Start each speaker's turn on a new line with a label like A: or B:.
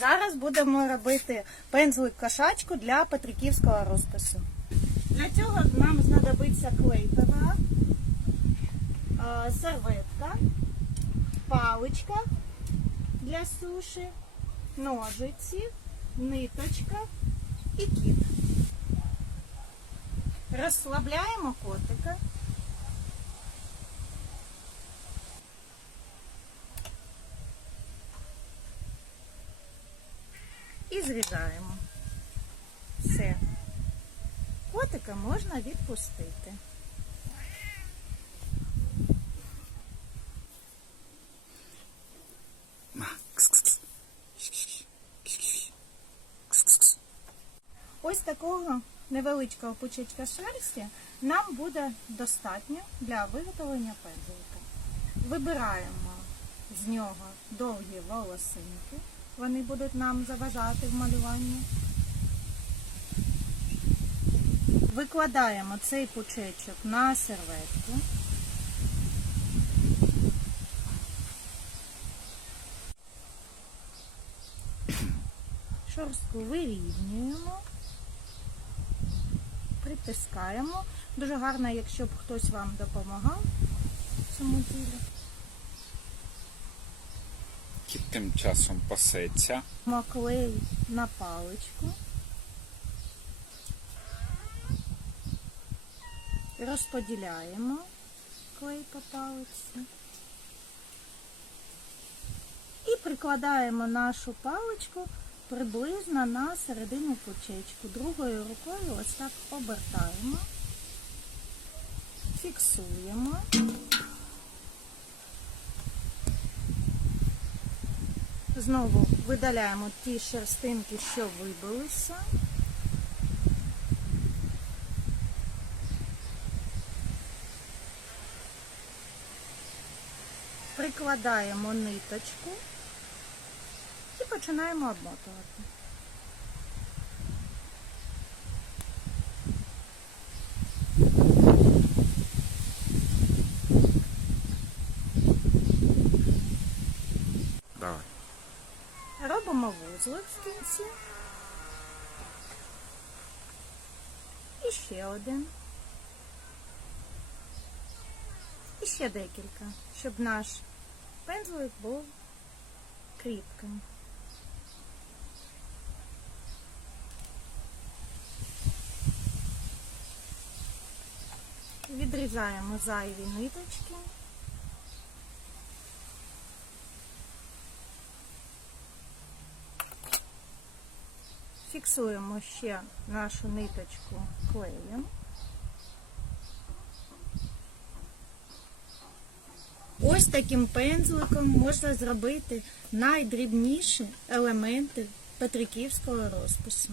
A: Зараз будемо робити пензлик кошачку для петриківського розпису. Для цього нам знадобиться клей серветка, паличка для суші, ножиці, ниточка і кіт. Розслабляємо котика. І зрізаємо. Все. Котика можна відпустити. Ось такого невеличкого пучечка шерсті нам буде достатньо для виготовлення пензлика. Вибираємо з нього довгі волосинки. Вони будуть нам заважати в малюванні. Викладаємо цей пучечок на серветку. Шорстку вирівнюємо, притискаємо. Дуже гарно, якщо б хтось вам допомагав в цьому ділі.
B: Кіт тим часом пасеться.
A: Клей на паличку. Розподіляємо клей по паличці. І прикладаємо нашу паличку приблизно на середину пучечку. Другою рукою ось так обертаємо, фіксуємо. Знову видаляємо ті шерстинки, що вибилися. Прикладаємо ниточку і починаємо обмотувати. Вузлик в кінці. І ще один. І ще декілька, щоб наш пензлик був кріпким. Відрізаємо зайві ниточки. Фіксуємо ще нашу ниточку клеєм. Ось таким пензликом можна зробити найдрібніші елементи петриківського розпису.